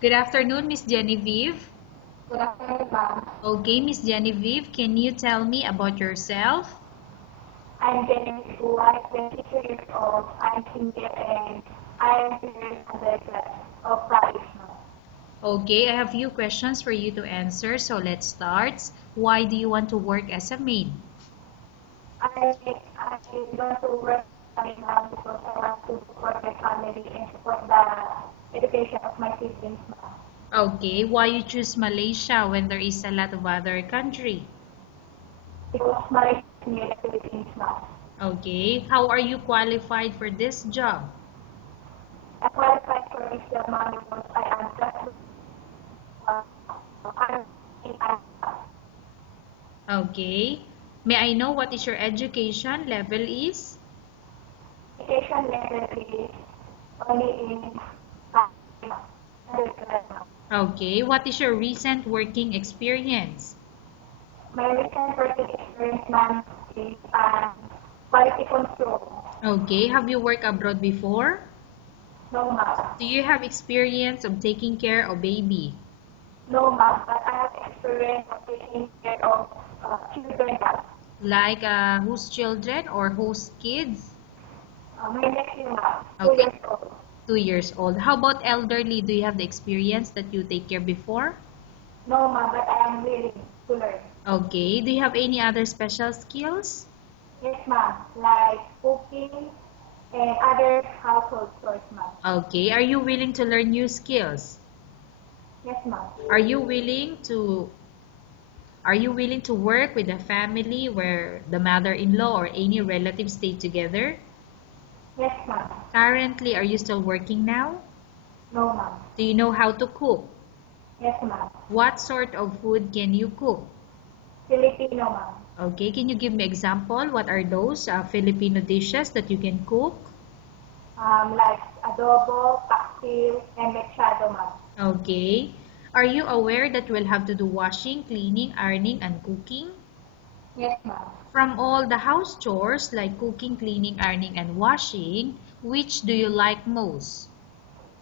Good afternoon, Miss Genevieve. Good afternoon, ma'am. Okay, Miss Genevieve, can you tell me about yourself? I'm Jenny White, 22 years old. I'm single and I am serious undergrad of Paris. Okay, I have few questions for you to answer, so let's start. Why do you want to work as a maid? I want to work my mom because I want to support my family and support the education of my siblings, ma'am. Okay, why you choose Malaysia when there is a lot of other country? Because Malaysia is near the Philippines, ma'am. Okay, how are you qualified for this job? I qualified for this job, ma'am, because I am just I'm Okay, may I know what is your education level is? education level is only in undergrad, ma'am. Okay, what is your recent working experience? My recent working experience, ma'am, is quality control. Okay, have you worked abroad before? No, ma'am. Do you have experience of taking care of baby? No, ma'am, but I have experience of taking care of children, ma'am. Like whose children or whose kids? My nephew, ma'am, 2 Okay, years old. 2 years old. How about elderly? Do you have the experience that you take care before? No, ma'am, but I am willing to learn. Okay, do you have any other special skills? Yes, ma'am, like cooking and other household chores, ma'am. Okay, are you willing to learn new skills? Yes, ma'am. Are you willing to work with a family where the mother-in-law or any relatives stay together? Yes, ma'am. Currently, are you still working now? No, ma'am. Do you know how to cook? Yes, ma'am. What sort of food can you cook? Filipino, ma'am. Okay, can you give me example? What are those Filipino dishes that you can cook? Like adobo, pastil, and mechado, ma'am. Okay. Are you aware that you will have to do washing, cleaning, ironing, and cooking? Yes, ma'am. From all the house chores like cooking, cleaning, ironing, and washing, which do you like most?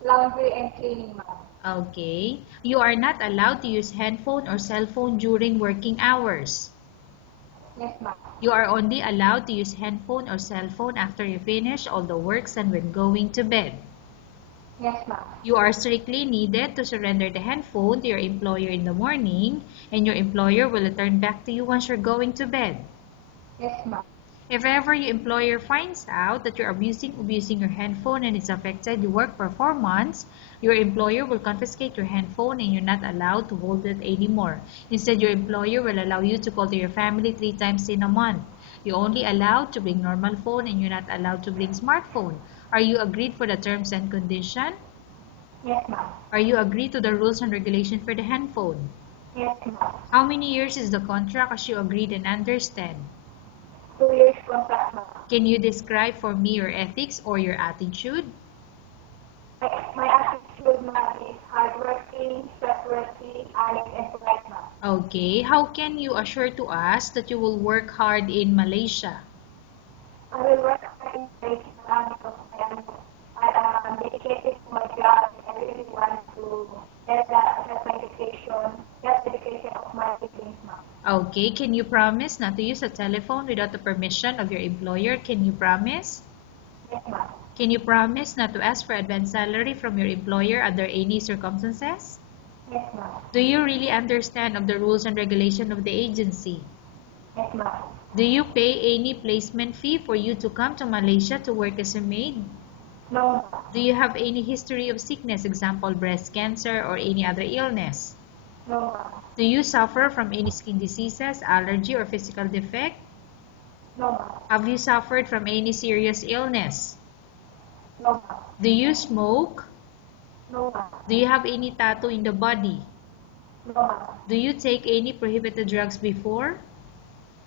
Laundry and cleaning, ma'am. Okay. You are not allowed to use handphone or cell phone during working hours. Yes, ma'am. You are only allowed to use handphone or cell phone after you finish all the works and when going to bed. Yes, ma'am. You are strictly needed to surrender the handphone to your employer in the morning, and your employer will return back to you once you're going to bed. Yes, ma'am. If ever your employer finds out that you're abusing your handphone and it's affected your work performance, your employer will confiscate your handphone and you're not allowed to hold it anymore. Instead, your employer will allow you to call to your family 3 times in a month. You're only allowed to bring normal phone and you're not allowed to bring smartphone. Are you agreed for the terms and condition? Yes, ma'am. Are you agreed to the rules and regulations for the handphone? Yes, ma'am. How many years is the contract as you agreed and understand? 2 years contract, ma'am. Can you describe for me your ethics or your attitude? My attitude, ma'am, is hardworking, trustworthy, honest, and polite, ma'am. Okay, how can you assure to us that you will work hard in Malaysia? I will work hard in place, ma'am, because I am dedicated to my job and I really want to help the education of my siblings, ma'am. Okay, can you promise not to use a telephone without the permission of your employer? Can you promise? Yes, ma'am. Can you promise not to ask for advance salary from your employer under any circumstances? Yes, ma'am. Do you really understand of the rules and regulation of the agency? Yes, ma'am. Do you pay any placement fee for you to come to Malaysia to work as a maid? No, ma'am. Do you have any history of sickness, example breast cancer or any other illness? No, ma'am. Do you suffer from any skin diseases, allergy or physical defect? No, ma'am. Have you suffered from any serious illness? No, ma'am. Do you smoke? No, ma'am. Do you have any tattoo in the body? No, ma'am. Do you take any prohibited drugs before?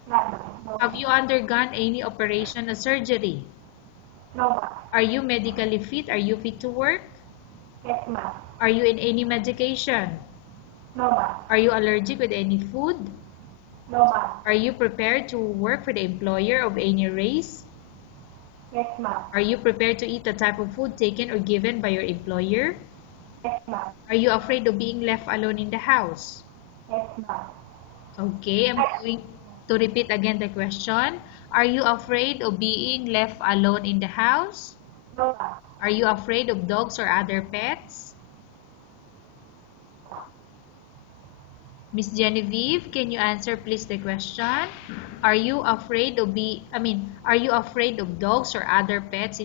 No, ma'am. No, Have you undergone any operation or surgery? no, ma'am. Are you medically fit? Are you fit to work? Yes, ma'am. Are you in any medication? No, ma'am. Are you allergic with any food? No, ma'am. Are you prepared to work for the employer of any race? Yes, ma'am. Are you prepared to eat the type of food taken or given by your employer? Yes, ma'am. Are you afraid of being left alone in the house? Yes, ma'am. Okay, I'm going to repeat again the question. Are you afraid of being left alone in the house? No, ma'am. Are you afraid of dogs or other pets? Miss Genevieve, can you answer please the question? Are you afraid of are you afraid of dogs or other pets?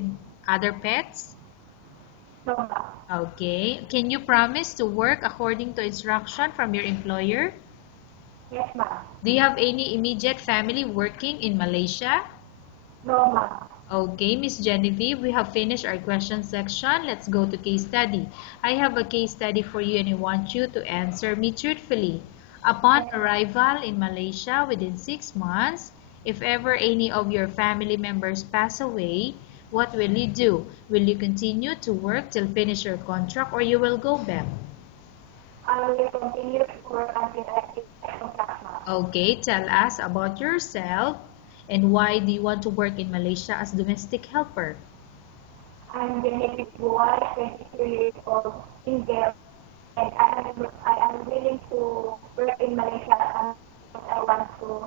No, ma'am. Okay. Can you promise to work according to instruction from your employer? Yes, ma'am. Do you have any immediate family working in Malaysia? No, ma'am. Okay, Miss Genevieve, we have finished our question section. Let's go to case study. I have a case study for you and I want you to answer me truthfully. Upon arrival in Malaysia within 6 months, if ever any of your family members pass away, what will you do? Will you continue to work till finish your contract or you will go back? I will continue to work until I get my contract, ma'am. Okay, tell us about yourself and why do you want to work in Malaysia as domestic helper? I'm Genevieve Buwai, 22 years old, single, and I am willing to work in Malaysia and I want to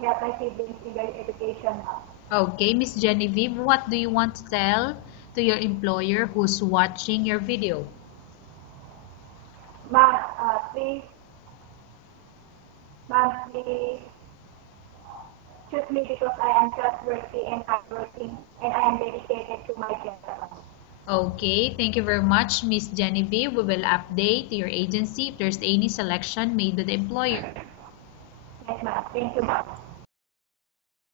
help my siblings in their education now. Okay, Miss Genevieve, what do you want to tell to your employer who's watching your video? Ma'am, please choose me because I am trustworthy and hardworking and I am dedicated to my job. Okay, thank you very much, Miss Genevieve. We will update your agency if there's any selection made by the employer. Yes, ma'am. Thank you, ma'am.